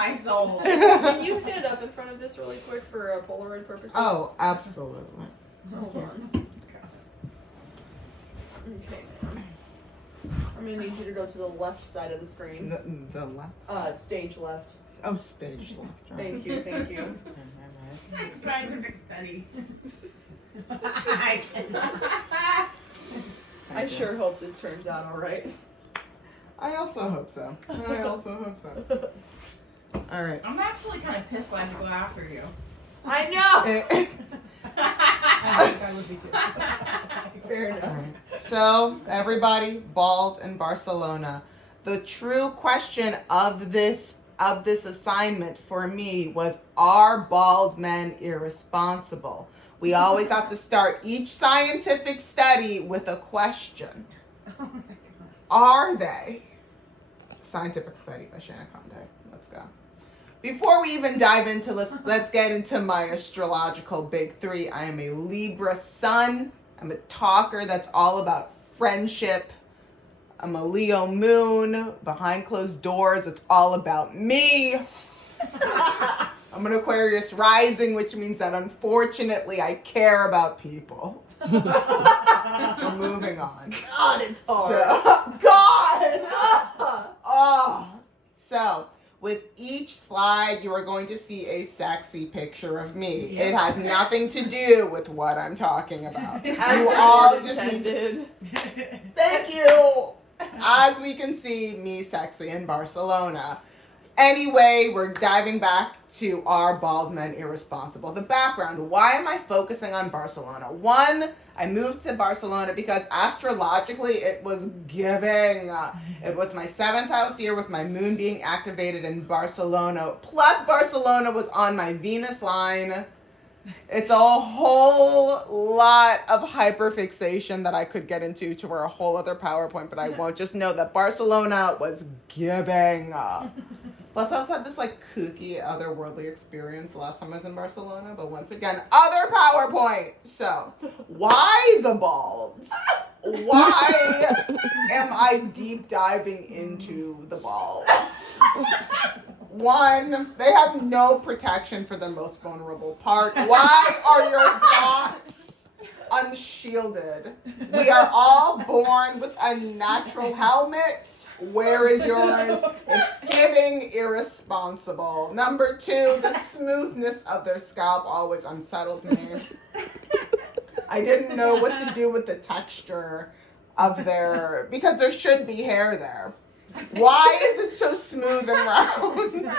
my soul. Can you stand up in front of this really quick for Polaroid purposes? Oh, absolutely. Hold on. Okay, ma'am. I'm gonna need you to go to the left side of the screen. The left side? Stage left. Oh, stage left. Right. Thank you, thank you. Scientific study. I sure hope this turns out alright. I also hope so. All right. I'm actually kind of pissed I have to go after you. I know! I think I would be too. Fair enough. All right. So, everybody, bald in Barcelona. The true question of this assignment for me was, are bald men irresponsible? We always have to start each scientific study with a question. Oh my god. Are they? Scientific study by Shanna Conte. Let's go. Before we even dive into, let's get into my astrological big three. I am a Libra sun. I'm a talker that's all about friendship. I'm a Leo moon. Behind closed doors, it's all about me. I'm an Aquarius rising, which means that unfortunately I care about people. We're moving on. God, it's hard. So, with each slide, you are going to see a sexy picture of me. It has nothing to do with what I'm talking about. You all just need to... Thank you! As we can see, me sexy in Barcelona. Anyway, we're diving back to our bald men irresponsible. The background, why am I focusing on Barcelona? One, I moved to Barcelona because astrologically it was giving. It was my 7th house year with my moon being activated in Barcelona. Plus Barcelona was on my Venus line. It's a whole lot of hyperfixation that I could get into to a whole other PowerPoint, but I won't. Just know that Barcelona was giving. Plus, I also had this like kooky, otherworldly experience last time I was in Barcelona. But once again, other PowerPoint. So, why the balds? Why am I deep diving into the balds? One, they have no protection for the most vulnerable part. Why are your thoughts unshielded? We are all born with a natural helmet. Where is yours? It's giving irresponsible. Number 2, the smoothness of their scalp always unsettled me. I didn't know what to do with the texture of their, because there should be hair there. Why is it so smooth and round?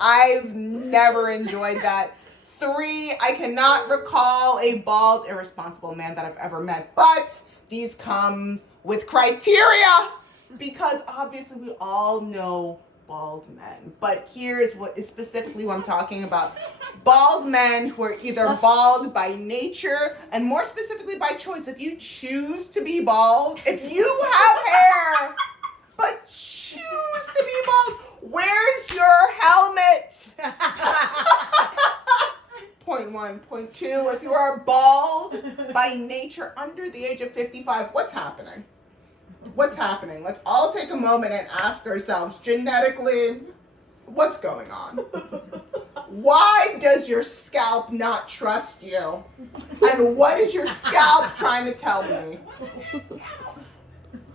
I've never enjoyed that. 3, I cannot recall a bald, irresponsible man that I've ever met, but these come with criteria because obviously we all know bald men, but here's what is specifically what I'm talking about. Bald men who are either bald by nature and more specifically by choice. If you choose to be bald, if you have hair but choose to be bald, where's your helmet? Point 1. Point 2, if you are bald by nature under the age of 55, what's happening? What's happening? Let's all take a moment and ask ourselves, genetically, what's going on? Why does your scalp not trust you? And what is your scalp trying to tell me?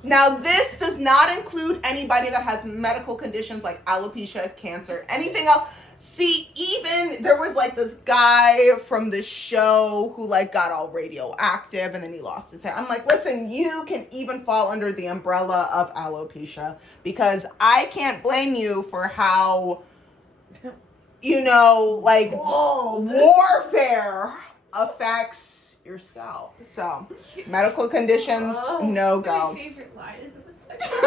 Now, this does not include anybody that has medical conditions like alopecia, cancer, anything else. See, even there was like this guy from the show who like got all radioactive and then he lost his hair. I'm like, listen, you can even fall under the umbrella of alopecia because I can't blame you for how, you know, like warfare affects your scalp. So, medical conditions, no go. My favorite line is in the section.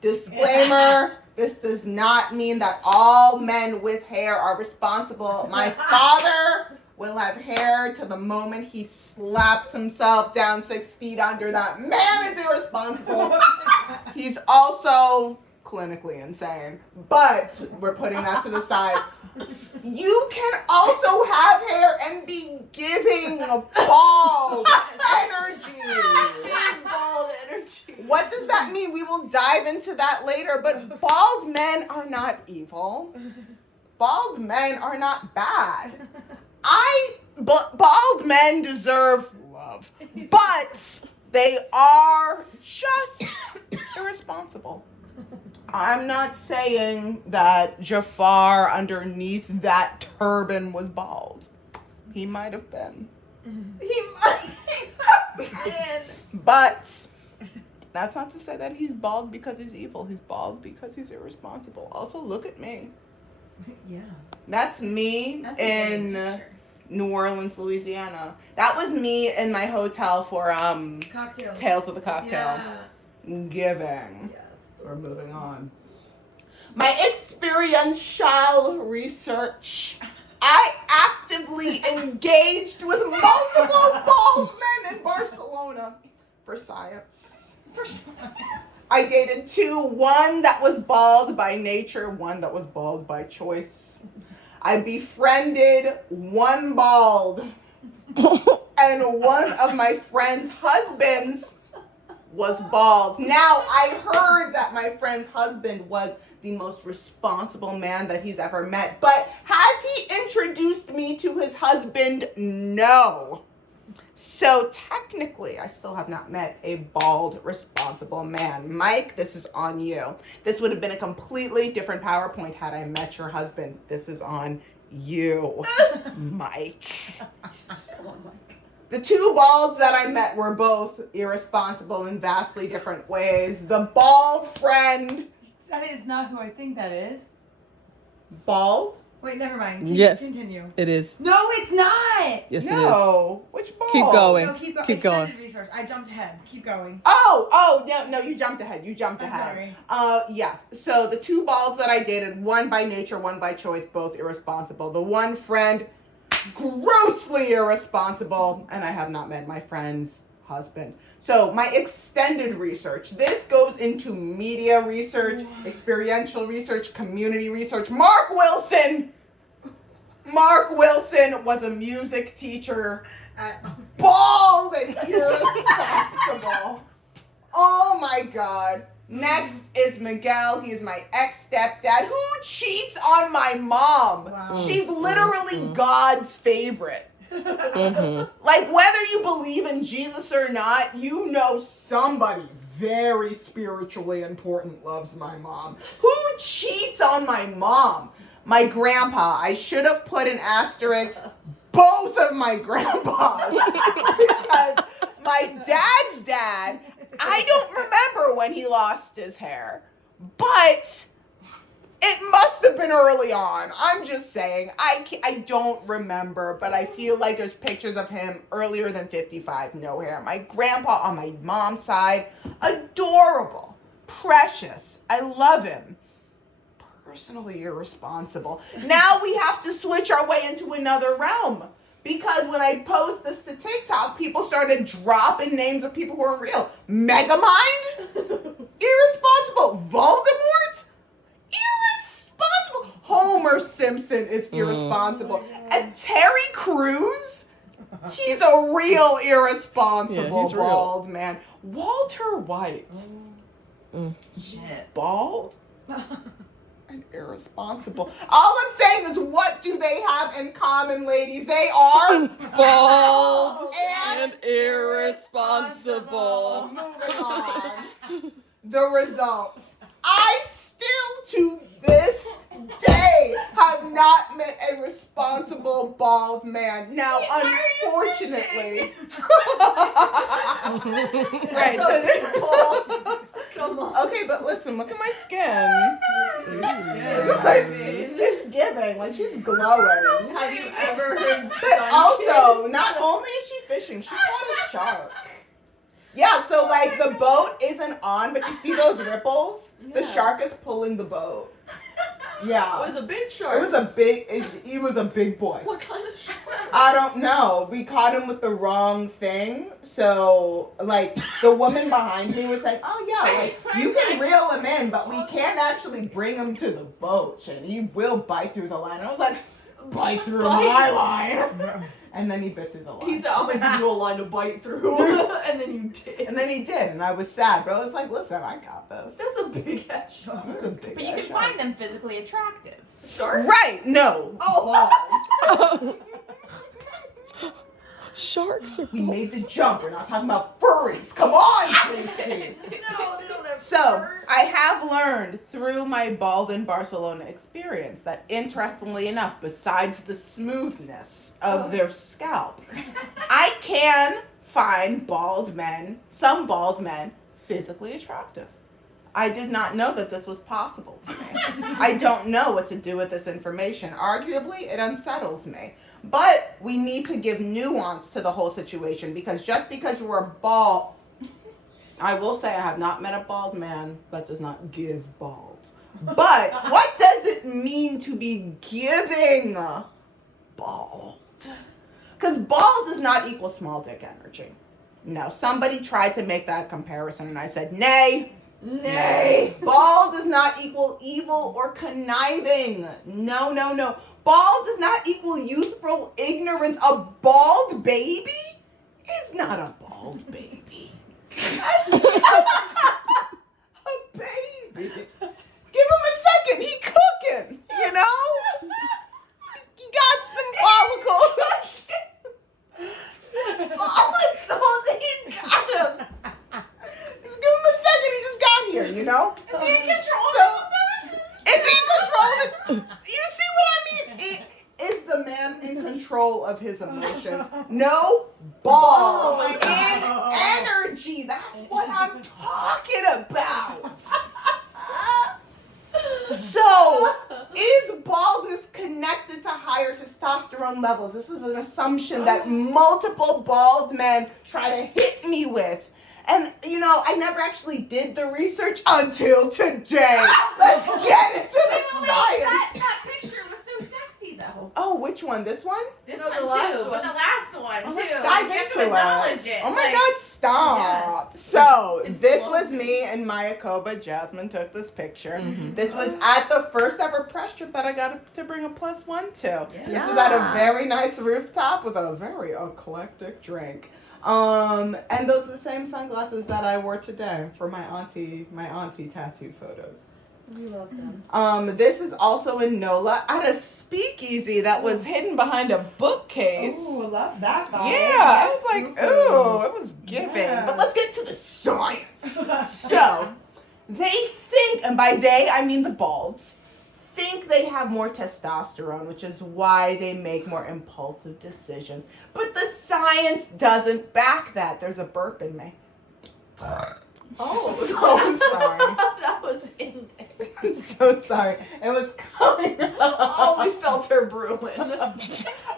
Disclaimer. This does not mean that all men with hair are responsible. My father will have hair to the moment he slaps himself down 6 feet under. That man is irresponsible. He's also clinically insane. But we're putting that to the side. You can also have hair and be giving bald energy. Bald energy. What does that mean? We will dive into that later. But bald men are not evil. Bald men are not bad. Bald men deserve love. But they are just irresponsible. I'm not saying that Jafar underneath that turban was bald. He might have been. He might have been. But that's not to say that he's bald because he's evil. He's bald because he's irresponsible. Also, look at me. Yeah. That's me That's a in great picture. New Orleans, Louisiana. That was me in my hotel for Cocktails. Tales of the Cocktail. Yeah. Giving. Yeah. We're moving on. My experiential research. I actively engaged with multiple bald men in Barcelona for science. I dated 2, one that was bald by nature, one that was bald by choice. I befriended one bald, and one of my friend's husbands was bald. Now, I heard that my friend's husband was the most responsible man that he's ever met, but has he introduced me to his husband? No. So technically, I still have not met a bald, responsible man. Mike, this is on you. This would have been a completely different PowerPoint had I met your husband. This is on you, Mike. Come on, Mike. The 2 balds that I met were both irresponsible in vastly different ways. The bald friend. That is not who I think that is. Bald? Wait, never mind. Yes. Continue. It is. No, it's not. Yes, No. Which bald? Keep going. No, keep going. Keep going. Extended research. I jumped ahead. Keep going. No, you jumped ahead. You jumped I'm ahead. sorry. Yes. So the 2 balds that I dated, one by nature, one by choice, both irresponsible. The one friend, grossly irresponsible, and I have not met my friend's husband. So my extended research, this goes into media research, experiential research, community research. Mark Wilson was a music teacher, bald and irresponsible. Oh my God. Next is Miguel. He is my ex-stepdad who cheats on my mom. Wow. She's literally God's favorite. Mm-hmm. Like, whether you believe in Jesus or not, you know somebody very spiritually important loves my mom. Who cheats on my mom? My grandpa. I should have put an asterisk, both of my grandpas. Because my dad's dad, I don't remember when he lost his hair. But it must have been early on. I'm just saying. I don't remember, but I feel like there's pictures of him earlier than 55, no hair. My grandpa on my mom's side, adorable, precious. I love him. Personally irresponsible. Now we have to switch our way into another realm. Because when I post this to TikTok, people started dropping names of people who are real. Megamind? Irresponsible. Voldemort? Irresponsible. Homer Simpson is irresponsible. And Terry Crews? He's a real irresponsible he's real. bald man. Walter White. Shit. Bald? And irresponsible. All I'm saying is, what do they have in common, ladies? They are Bald and and irresponsible. moving on. The results. I still, to this day, have not met a responsible bald man. Now, unfortunately, right? So Come on. okay, but listen, look at my skin. Look at my skin. It's giving. Like, she's glowing. Have you ever heard But also, not only is she fishing, she caught a shark. Yeah, so like the boat isn't on, but you see those ripples? The Yeah. shark is pulling the boat. Yeah. It was a big shark. He was a big boy. What kind of shark? I don't know. We caught him with the wrong thing. So, like, the woman behind me was saying, oh, yeah, like, you can reel him in, but we can't actually bring him to the boat. And he will bite through the line. I was like, bite through my line. And then he bit through the line. He said, I'm going to give you a line to bite through. And then you did. And then he did. And I was sad. But I was like, listen, I got this. That's a big ass shark. That's a big But you can find them physically attractive. Sharks? Right. No. Oh. Sharks are We made the jump. We're not talking about furries. Come on, Tracy. No, they don't have So, fur. I have learned through my bald in Barcelona experience that, interestingly enough, besides the smoothness of their scalp, I can find some bald men, physically attractive. I did not know that this was possible to me. I don't know what to do with this information. Arguably, it unsettles me. But we need to give nuance to the whole situation, because just because you are bald, I will say I have not met a bald man that does not give bald. But what does it mean to be giving bald? Because bald does not equal small dick energy. No, somebody tried to make that comparison and I said, nay. Nay. Bald does not equal evil or conniving. No, no, no. Bald does not equal youthful ignorance. A bald baby is not a bald baby. That's just a baby. Give him a second. He cooking, you know? He got some follicles. Oh my God, he got him. Just give him a second. He just got here, you know? Is he in control So- of his emotions? Is he in control of it? You see what I mean? Is the man in control of his emotions? No, ball Oh in energy. That's what I'm talking about. So, is baldness connected to higher testosterone levels? This is an assumption that multiple bald men try to hit me with. And, you know, I never actually did the research until today. Let's get into the science. That picture was so sexy, though. Oh, which one? This one? This No, one, the last too. one. But the last one, Oh, too. let's You dive have into to acknowledge it. it. Oh my Like, God, stop. So, It's this the was one. me and Maya Koba. Jasmine took this picture. This was at the first ever press trip that I got to bring a +1 to. This is at a very nice rooftop with a very eclectic drink. And those are the same sunglasses that I wore today for my auntie tattoo photos. We love them. This is also in NOLA at a speakeasy that was hidden behind a bookcase. Ooh, I love that vibe. Yeah, I was like, ooh, it was giving. Yeah. But let's get to the science. So, they think, and by they, I mean the balds, think they have more testosterone, which is why they make more impulsive decisions. But the science doesn't back that. There's a burp in me. Oh, So sorry. that was in there. I'm so sorry. It was coming out. Oh, we felt her brewing.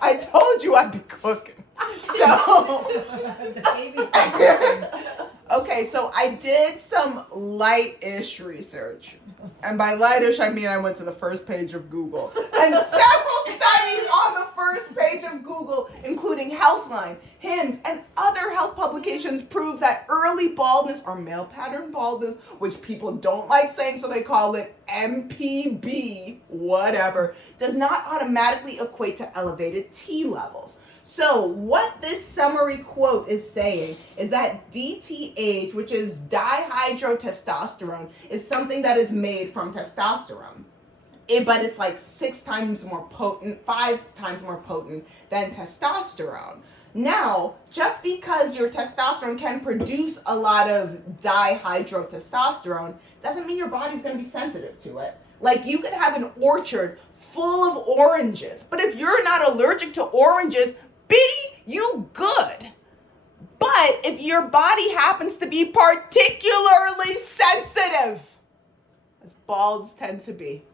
I told you I'd be cooking. So, The baby's okay, so I did some light-ish research. And by light-ish, I mean I went to the first page of Google. And several studies on the first page of Google, including Healthline, HIMSS, and other health publications prove that early baldness, or male pattern baldness, which people don't like saying, so they call it MPB, whatever, does not automatically equate to elevated T levels. So what this summary quote is saying is that DTH, which is dihydrotestosterone, is something that is made from testosterone. But it's like 6 times more potent, 5 times more potent than testosterone. Now, just because your testosterone can produce a lot of dihydrotestosterone doesn't mean your body's going to be sensitive to it. Like, you could have an orchard full of oranges, but if you're not allergic to oranges, Biddy, you good. But if your body happens to be particularly sensitive, as balds tend to be,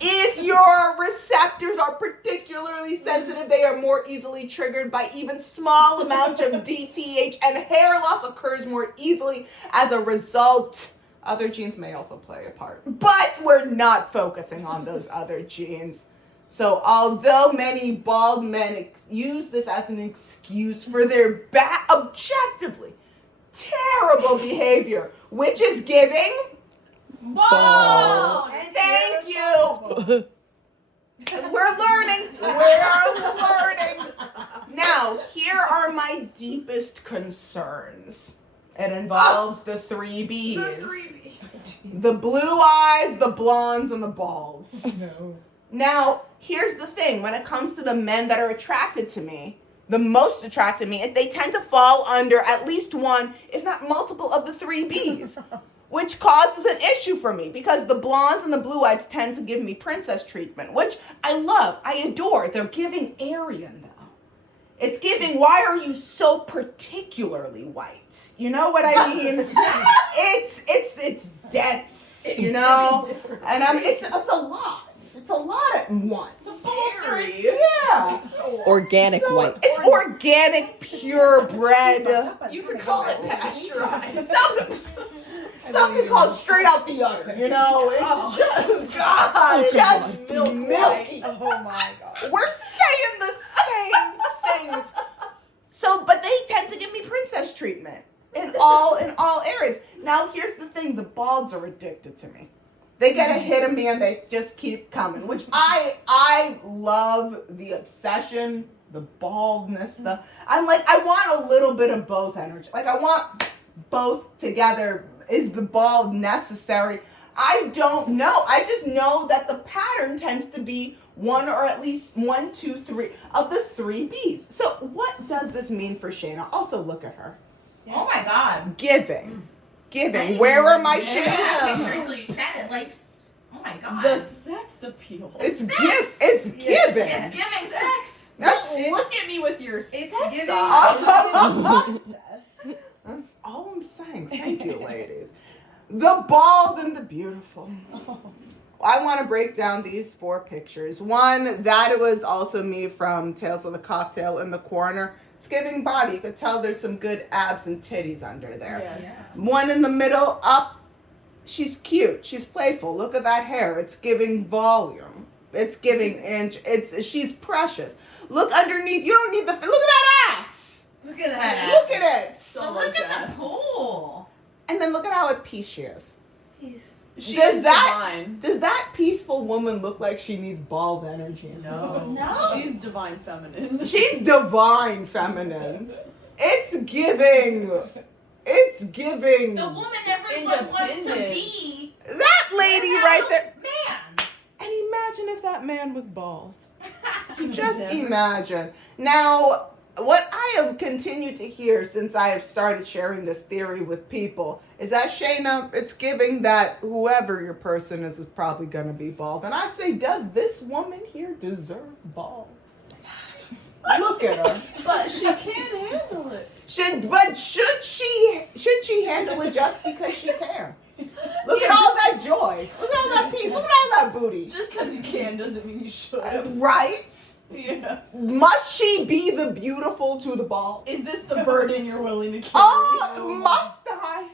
if your receptors are particularly sensitive, they are more easily triggered by even small amounts of DTH, and hair loss occurs more easily as a result. Other genes may also play a part, but we're not focusing on those other genes. So although many bald men use this as an excuse for their objectively terrible behavior, which is giving Bald. Thank you. We're learning. Now, here are my deepest concerns. It involves the 3 Bs. The blue eyes, the blondes, and the balds. No. Now, here's the thing. When it comes to the men that are attracted to me, the most attracted to me, they tend to fall under at least one, if not multiple, of the 3 Bs. Which causes an issue for me because the blondes and the blue-eyes tend to give me princess treatment, which I love, I adore. They're giving Aryan, though. It's giving, why are you so particularly white? You know what I mean? It's dense, you know? And it's a lot. It's a lot at once. Scary. Yeah. Organic white. It's organic, purebred. You could call it pasteurized. Some could call it straight out the udder, you know? It's just, God, just milk milky. white. Oh my god. We're saying the same things. So, but they tend to give me princess treatment in all areas. Now, here's the thing: the balds are addicted to me. They get a hit of me and they just keep coming, which I love the obsession, the baldness. I'm like, I want a little bit of both energy. Like, I want both together. Is the bald necessary? I don't know. I just know that the pattern tends to be one or at least 1, 2, 3 of the 3 Bs. So what does this mean for Shayna? Also look at her. Yes. Oh my god. Giving. Where are my shoes? Picture until you said it. Like, oh my god. The sex appeal. It's Sex. It's giving. It's giving sex. That's Don't look at me with your sex giving- eyes. That's all I'm saying. Thank you, ladies. The bald and the beautiful. I want to break down these 4 pictures. One, that was also me from Tales of the Cocktail in the corner. It's giving body. You could tell there's some good abs and titties under there. Yes. One in the middle, up. She's cute. She's playful. Look at that hair. It's giving volume. It's giving inch. She's precious. Look underneath. You don't need look at that ass. Look at that. Look at it. So look at the pool. And then look at how at peace she is. She Does is that- divine. Does that peaceful woman look like she needs bald energy? No. She's divine feminine. She's divine feminine. It's giving. The woman everyone wants to Independent. be. That lady right there. Man. And imagine if that man was bald. Just Never. imagine. Now, what I have continued to hear since I have started sharing this theory with people is that, Shayna, it's giving that whoever your person is probably going to be bald. And I say, does this woman here deserve bald? Look at her. But she can't handle it. Should she handle it just because she can? Look at all that joy. Look at all that peace. Look at all that booty. Just because you can doesn't mean you should. Right? Yeah. Must she be the beautiful to the bald? Is this the burden you're willing to carry? Oh, must I?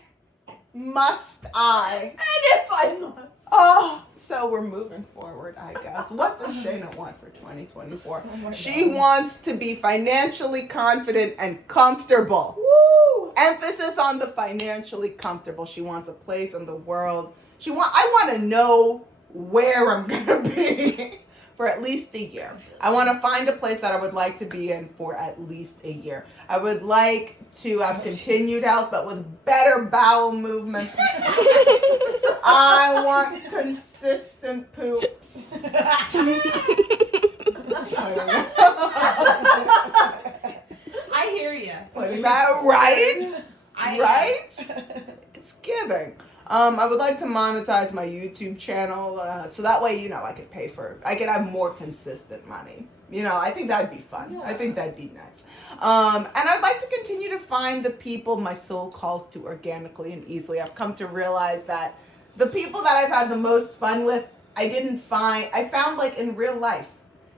Must I? And if I must. Oh, so we're moving forward, I guess. What does Shayna want for 2024? She wants to be financially confident and comfortable. Woo! Emphasis on the financially comfortable. She wants a place in the world. I want to know where I'm going to be for at least a year. I want to find a place that I would like to be in for at least a year. I would like to have continued health, but with better bowel movements. I want consistent poops. I hear you. Putting that right? I Right? It's giving. I would like to monetize my YouTube channel, so that way, I could have more consistent money. I think that'd be fun. Yeah. I think that'd be nice. And I'd like to continue to find the people my soul calls to organically and easily. I've come to realize that the people that I've had the most fun with, I found like in real life.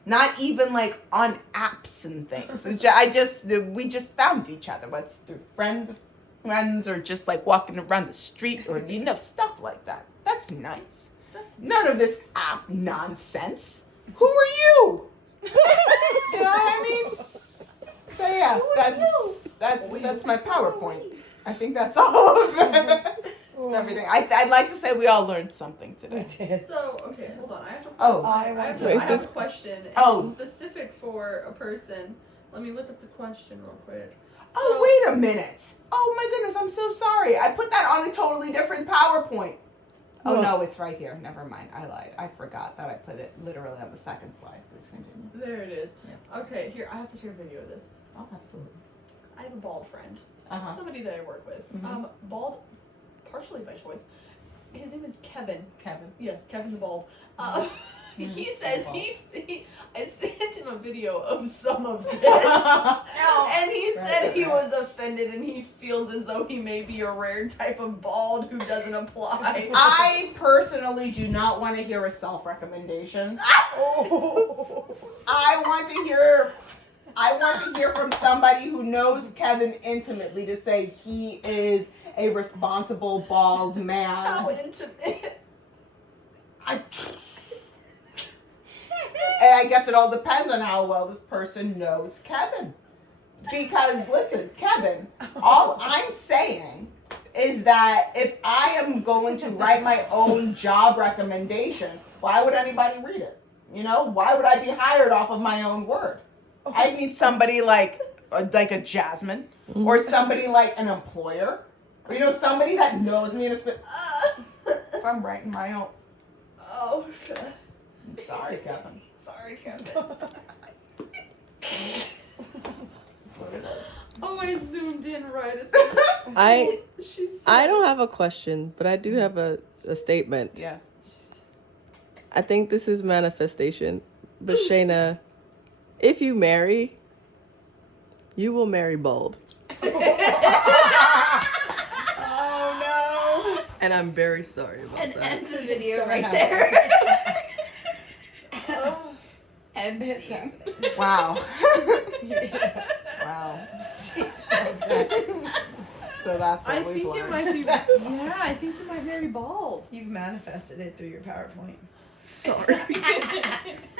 Not even like on apps and things. We just found each other. What's through friends friends or just like walking around the street or stuff like that. That's nice. None of this app nonsense. Who are you? You know what I mean? So yeah, that's my PowerPoint. I think that's all of it. It's everything. I'd like to say we all learned something today. So, okay, hold on. I have to. Oh. I have a question. And Oh. It's specific for a person. Let me look up the question real quick. Oh, wait a minute. Oh my goodness, I'm so sorry. I put that on a totally different PowerPoint. Oh no, it's right here. Never mind. I lied. I forgot that I put it literally on the second slide. Please continue. There it is. Yes. Okay, here, I have to take a video of this. Oh, absolutely. I have a bald friend. Uh-huh. Somebody that I work with. Mhm. Bald, partially by choice. His name is Kevin. Kevin. Yes, Kevin the Bald. He says I sent him a video of some of this. And he said he was offended and he feels as though he may be a rare type of bald who doesn't apply. I personally do not want to hear a self-recommendation. I want to hear from somebody who knows Kevin intimately to say he is a responsible bald man. How intimate. And I guess it all depends on how well this person knows Kevin. Because listen, Kevin, all I'm saying is that if I am going to write my own job recommendation, why would anybody read it? You know, why would I be hired off of my own word? I need somebody like a Jasmine, or somebody like an employer, or somebody that knows me. If I'm writing my own. Oh, God. I'm sorry, Kevin. Sorry, Kevin. That's what it is. Oh, I zoomed in right at the. I don't have a question, but I do have a statement. Yes. I think this is manifestation. But Shayna, if you marry, you will marry bald. Oh no. And I'm very sorry about And that. end the video right there. End scene. Wow. Wow. She's so sad. So that's what I we've think learned. it might be. Yeah, I think you might marry bald. You've manifested it through your PowerPoint. Sorry.